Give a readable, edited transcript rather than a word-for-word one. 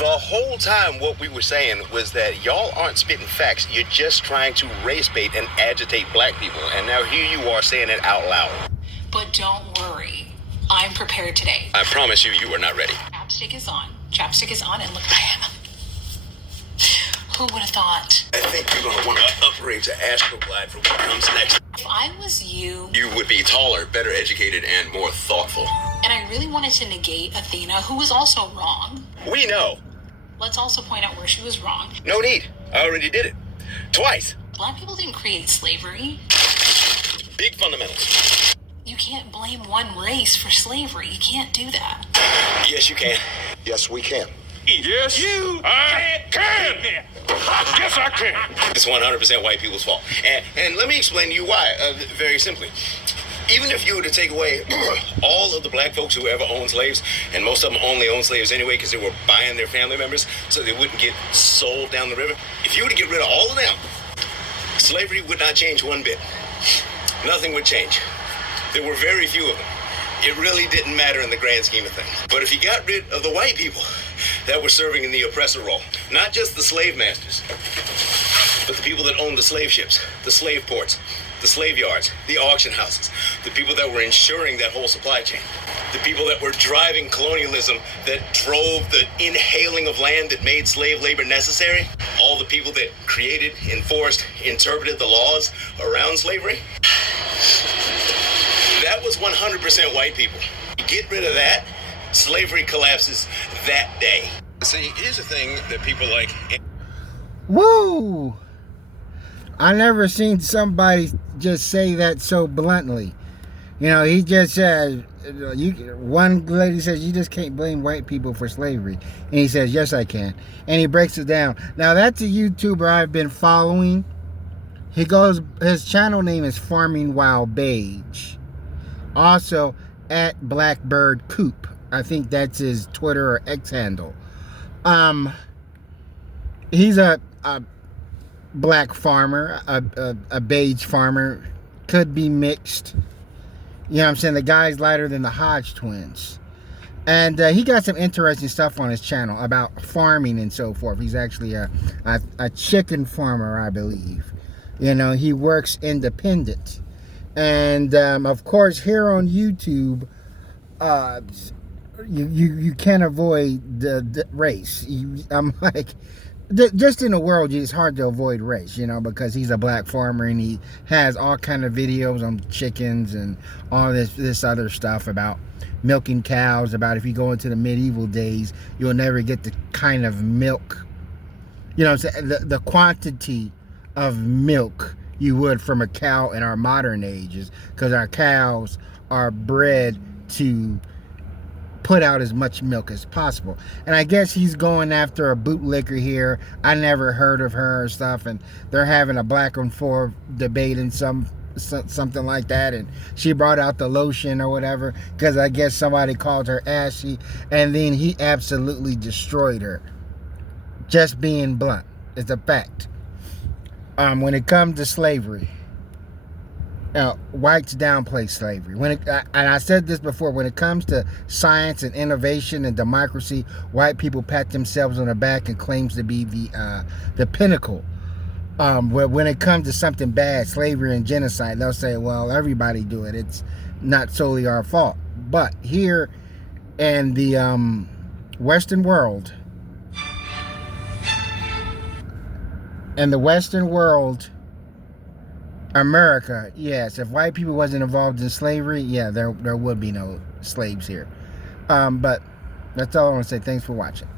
The whole time what we were saying was that y'all aren't spitting facts. You're just trying to race bait and agitate black people. And now here you are saying it out loud. But don't worry. I'm prepared today. I promise you, you are not ready. Chapstick is on. Chapstick is on, and look, I am. Who would have thought? I think you're going to want to upgrade to Astroglide for what comes next. If I was you would be taller, better educated, and more thoughtful. and I really wanted to negate Athena, who was also wrong, We know. let's also point out where she was wrong. No need. I already did it. Twice. Black people didn't create slavery. Big fundamentals. You can't blame one race for slavery. You can't do that. Yes, you can. Yes, we can. Yes, I can. Yes, I can. It's 100% white people's fault. And let me explain to you why, very simply. Even if you were to take away all of the black folks who ever owned slaves, and most of them only owned slaves anyway because they were buying their family members so they wouldn't get sold down the river. If you were to get rid of all of them, slavery would not change one bit. Nothing would change. There were very few of them. It really didn't matter in the grand scheme of things. But if you got rid of the white people that were serving in the oppressor role, not just the slave masters, but the people that owned the slave ships, the slave ports, the slave yards, the auction houses, the people that were ensuring that whole supply chain, the people that were driving colonialism that drove the inhaling of land that made slave labor necessary, all the people that created, enforced, interpreted the laws around slavery, that was 100% white people. You get rid of that, slavery collapses that day. See, here's the thing that people like. Woo! I never seen somebody just say that so bluntly. You know, he just said, one lady says, you just can't blame white people for slavery. And he says, yes, I can. And he breaks it down. Now, that's a YouTuber I've been following. His channel name is Farming Wild Beige. Also, at Blackbird Coop. I think that's his Twitter or X handle. He's a black farmer, a beige farmer, could be mixed. You know what I'm saying? The guy's lighter than the Hodge twins. And he got some interesting stuff on his channel about farming and so forth. He's actually a chicken farmer, I believe. You know, he works independent. And of course, here on YouTube, you can't avoid the race. I'm like, just in the world, it's hard to avoid race, you know, because he's a black farmer and he has all kind of videos on chickens and all this other stuff about milking cows, about if you go into the medieval days, you'll never get the kind of milk, you know, the quantity of milk you would from a cow in our modern ages, because our cows are bred to put out as much milk as possible. And I guess he's going after a bootlicker here. I never heard of her or stuff, and they're having a back and forth debate and something like that, and she brought out the lotion or whatever because I guess somebody called her ashy, and then he absolutely destroyed her. Just being blunt, it's a fact. When it comes to slavery, whites downplay slavery. And I said this before, when it comes to science and innovation and democracy, white people pat themselves on the back and claims to be the pinnacle. When it comes to something bad, slavery and genocide, they'll say, well, everybody do it. It's not solely our fault. But here in the Western world, America, yes, if white people wasn't involved in slavery, yeah, there would be no slaves here. But that's all I want to say. Thanks for watching.